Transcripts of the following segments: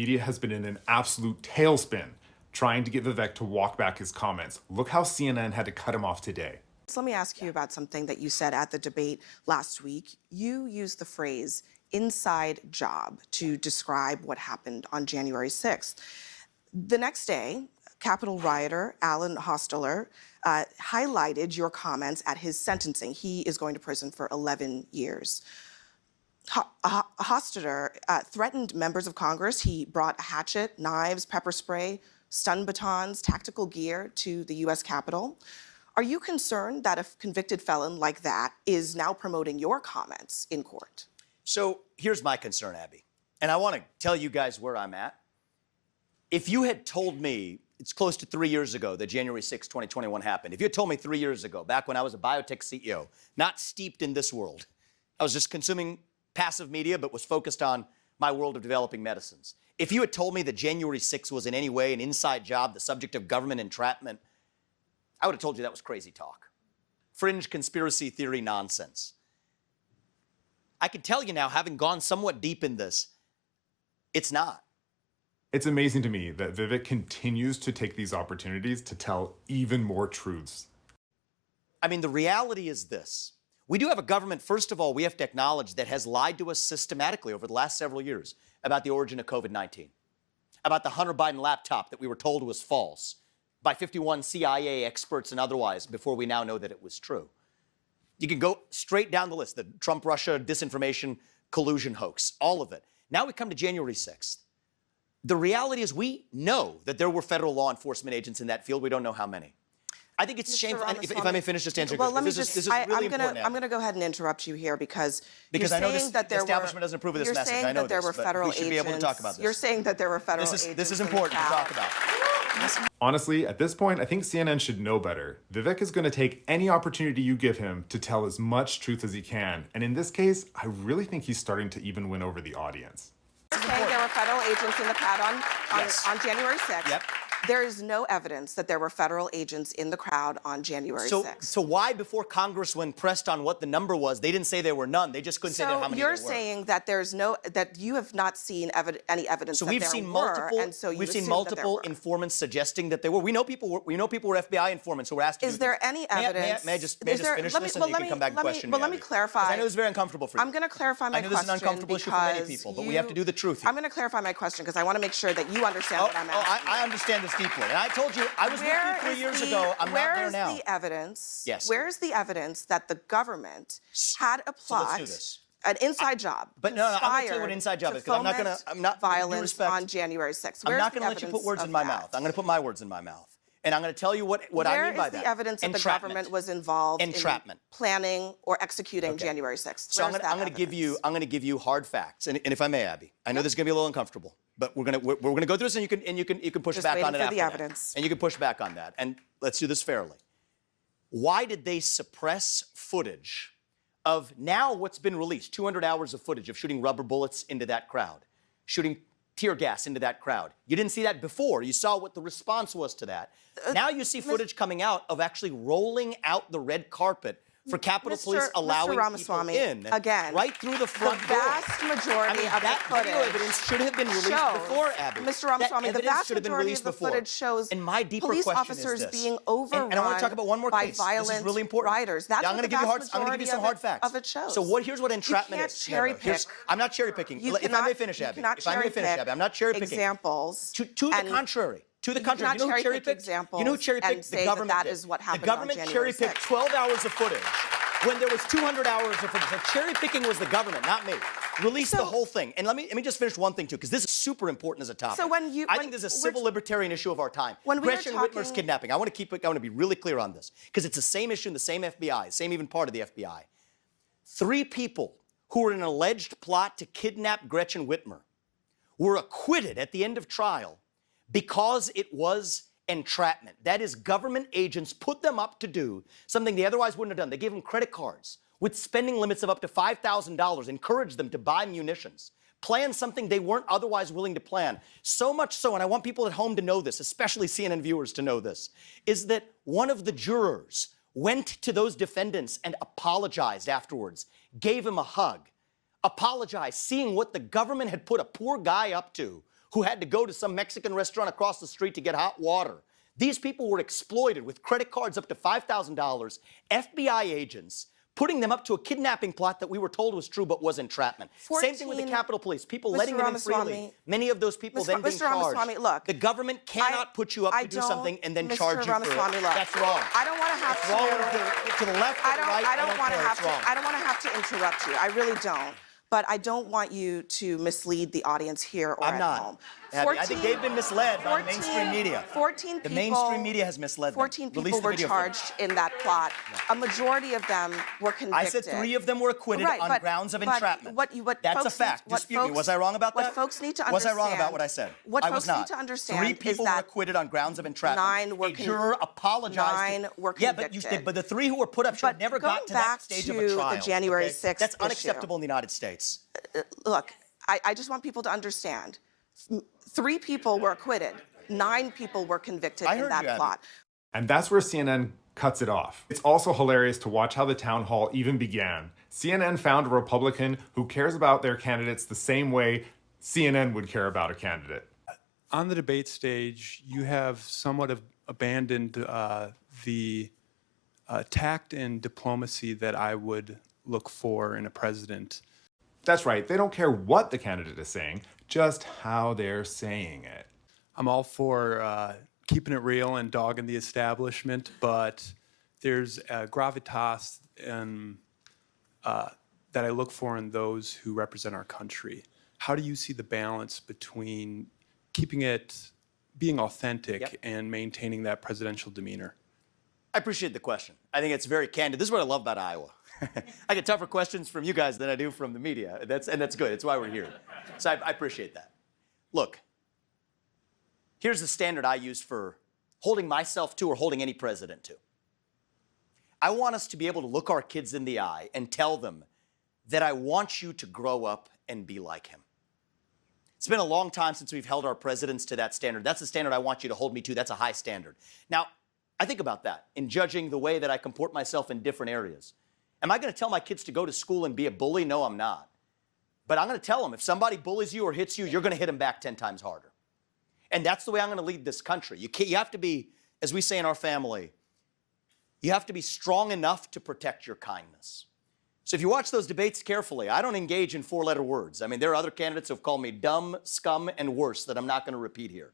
media has been in an absolute tailspin trying to get Vivek to walk back his comments. Look how CNN had to cut him off today. So let me ask you about something that you said at the debate last week. You used the phrase inside job to describe what happened on January 6th. The next day, Capitol rioter Alan Hostetter highlighted your comments at his sentencing. He is going to prison for 11 years. Hostetter threatened members of Congress. He brought a hatchet, knives, pepper spray, stun batons, tactical gear to the U.S. Capitol. Are you concerned that a convicted felon like that is now promoting your comments in court? So here's my concern, Abby, and I want to tell you guys where I'm at. If you had told me, it's close to 3 years ago that January 6, 2021 happened. If you had told me 3 years ago, back when I was a biotech CEO, not steeped in this world, I was just consuming passive media, but was focused on my world of developing medicines. If you had told me that January 6 was in any way an inside job, the subject of government entrapment, I would have told you that was crazy talk. Fringe conspiracy theory nonsense. I can tell you now, having gone somewhat deep in this, it's not. It's amazing to me that Vivek continues to take these opportunities to tell even more truths. I mean, the reality is this. We do have a government, first of all, we have to acknowledge that has lied to us systematically over the last several years about the origin of COVID-19, about the Hunter Biden laptop that we were told was false by 51 CIA experts and otherwise before we now know that it was true. You can go straight down the list, the Trump-Russia disinformation collusion hoax, all of it. Now we come to January 6th. The reality is we know that there were federal law enforcement agents in that field. We don't know how many. I think it's shameful. And if I may finish just answering, well, let me this is really important. I'm going to go ahead and interrupt you here because I know the establishment doesn't approve of this message. I know this, but we should be able to talk about this. You're saying that there were federal agents. This is important to talk about. Honestly, at this point, I think CNN should know better. Vivek is going to take any opportunity you give him to tell as much truth as he can. And in this case, I really think he's starting to even win over the audience. You're saying there were federal agents in the crowd on January 6th. Yep. There is no evidence that there were federal agents in the crowd on January 6th. So why, before Congress, when pressed on what the number was, they didn't say there were none? They just couldn't say how many there were. So you're saying that that you have not seen any evidence that there were. We've seen multiple informants suggesting that there were. We know people were FBI informants who were asked to Is there any evidence? May I just finish this and you can come back and question me? Well, let me clarify. I know this is very uncomfortable for you. I'm going to clarify my question. I know this is an uncomfortable issue for many people, but we have to do the truth here. I'm going to clarify my question because I want to make sure that you understand what I'm asking. I understand this deeply. And I told you, I was with you 3 years ago. I'm not there now. Where is the evidence? Yes. Where is the evidence that the government had a plot, let's do this. an inside job, but no, I'm going to tell you what an inside job is because I'm not violence on January 6th? I'm not going to let you put words in my mouth. I'm going to put my words in my mouth. And I'm going to tell you what I mean by that. Where is the evidence that the government was involved in planning or executing January 6th? So I'm going to give you hard facts. And if I may, Abby, I know this is going to be a little uncomfortable, but we're going to go through this and you can push back on it after that. And you can push back on that. And let's do this fairly. Why did they suppress footage of now what's been released, 200 hours of footage of shooting rubber bullets into that crowd, shooting tear gas into that crowd? You didn't see that before. You saw what the response was to that. Now you see footage coming out of actually rolling out the red carpet for Capitol Police allowing people in. Again, right through the front door. The vast majority of the footage video evidence should have been released before, Abby. Mr. Ramaswamy, the vast majority of the footage shows police officers being overrun and I want to talk about one more by case. violent this is really important. rioters. That's I'm going to give you some hard facts. Of it shows. So here's what entrapment is. Cherry pick. I'm not cherry picking. If I may finish, Abby. If I may finish, Abby. I'm not cherry picking. Examples. To the contrary. To the contrary. You know who cherry picked? You know who cherry picked? The government. That is what happened. The government cherry picked 12 hours of footage when there was 200 hours of footage. So cherry picking was the government, not me. Release the whole thing. And let me just finish one thing too, because this is super important as a topic. So I think this is a civil libertarian issue of our time. Gretchen Whitmer's kidnapping. I want to be really clear on this, because it's the same issue in the same FBI, same even part of the FBI. 3 people who were in an alleged plot to kidnap Gretchen Whitmer were acquitted at the end of trial because it was entrapment. That is, government agents put them up to do something they otherwise wouldn't have done. They gave them credit cards with spending limits of up to $5,000, encouraged them to buy munitions, plan something they weren't otherwise willing to plan. So much so, and I want people at home to know this, especially CNN viewers to know this, is that one of the jurors went to those defendants and apologized afterwards, gave him a hug, apologized, seeing what the government had put a poor guy up to, who had to go to some Mexican restaurant across the street to get hot water. These people were exploited with credit cards up to $5,000, FBI agents putting them up to a kidnapping plot that we were told was true but was entrapment. Same thing with the Capitol Police, people letting them in freely. Many of those people then being charged. Look, the government cannot put you up to do something and then charge you for it. That's wrong. I don't want to have to. Wrong to the left or the right. I don't want to have to interrupt you. I really don't. But I don't want you to mislead the audience here or at home. I think they've been misled by the mainstream media. 14 people. The mainstream media has misled them. 14 people were charged in that plot. A majority of them were convicted. I said 3 of them were acquitted on grounds of entrapment. That's a fact. Dispute me. Was I wrong about that? What folks need to understand. Was I wrong about what I said? What I was folks not. need to understand 3 people were acquitted on grounds of entrapment. 9 were convicted. A juror apologized. 9 were convicted. Yeah, but the 3 who were put up should have never got to that stage of a trial. But the January 6th That's unacceptable in the United States. Look, I just want people to understand. 3 people were acquitted. 9 people were convicted in that plot. And that's where CNN cuts it off. It's also hilarious to watch how the town hall even began. CNN found a Republican who cares about their candidates the same way CNN would care about a candidate. On the debate stage, you have somewhat abandoned the tact and diplomacy that I would look for in a president. That's right, they don't care what the candidate is saying, just how they're saying it. I'm all for keeping it real and dogging the establishment, but there's a gravitas that I look for in those who represent our country. How do you see the balance between keeping it, being authentic, and maintaining that presidential demeanor? I appreciate the question. I think it's very candid. This is what I love about Iowa. I get tougher questions from you guys than I do from the media. That's good. It's why we're here. So I appreciate that. Look, here's the standard I use for holding myself to or holding any president to. I want us to be able to look our kids in the eye and tell them that I want you to grow up and be like him. It's been a long time since we've held our presidents to that standard. That's the standard I want you to hold me to. That's a high standard. Now, I think about that in judging the way that I comport myself in different areas. Am I going to tell my kids to go to school and be a bully? No, I'm not. But I'm going to tell them if somebody bullies you or hits you, you're going to hit them back 10 times harder. And that's the way I'm going to lead this country. You have to be, as we say in our family, you have to be strong enough to protect your kindness. So if you watch those debates carefully, I don't engage in 4-letter words. I mean, there are other candidates who have called me dumb, scum, and worse that I'm not going to repeat here.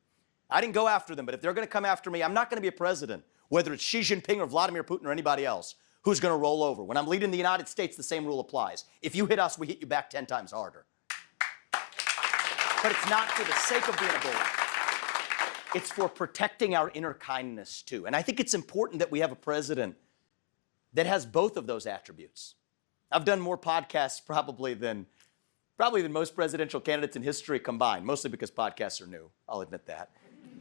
I didn't go after them, but if they're going to come after me, I'm not going to be a president, whether it's Xi Jinping or Vladimir Putin or anybody else. Who's going to roll over? When I'm leading the United States, the same rule applies. If you hit us, we hit you back 10 times harder. But it's not for the sake of being a bully. It's for protecting our inner kindness, too. And I think it's important that we have a president that has both of those attributes. I've done more podcasts probably than most presidential candidates in history combined, mostly because podcasts are new. I'll admit that.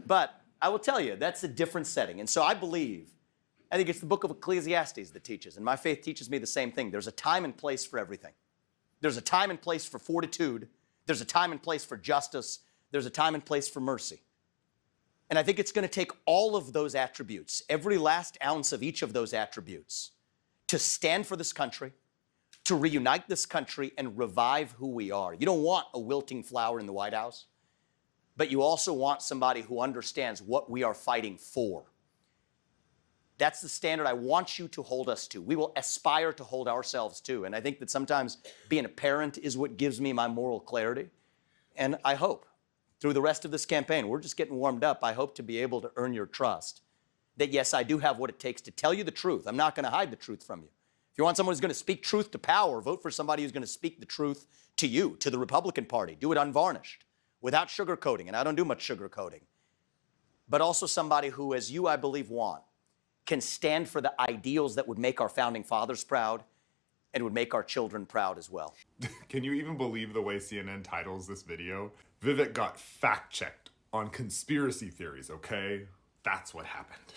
But I will tell you, that's a different setting. And so I think it's the book of Ecclesiastes that teaches, and my faith teaches me the same thing. There's a time and place for everything. There's a time and place for fortitude. There's a time and place for justice. There's a time and place for mercy. And I think it's going to take all of those attributes, every last ounce of each of those attributes, to stand for this country, to reunite this country and revive who we are. You don't want a wilting flower in the White House, but you also want somebody who understands what we are fighting for. That's the standard I want you to hold us to. We will aspire to hold ourselves to. And I think that sometimes being a parent is what gives me my moral clarity. And I hope through the rest of this campaign, we're just getting warmed up, I hope to be able to earn your trust that, yes, I do have what it takes to tell you the truth. I'm not going to hide the truth from you. If you want someone who's going to speak truth to power, vote for somebody who's going to speak the truth to you, to the Republican Party. Do it unvarnished, without sugarcoating. And I don't do much sugarcoating. But also somebody who, as you, I believe, want, can stand for the ideals that would make our founding fathers proud and would make our children proud as well. Can you even believe the way CNN titles this video? Vivek got fact-checked on conspiracy theories, okay? That's what happened.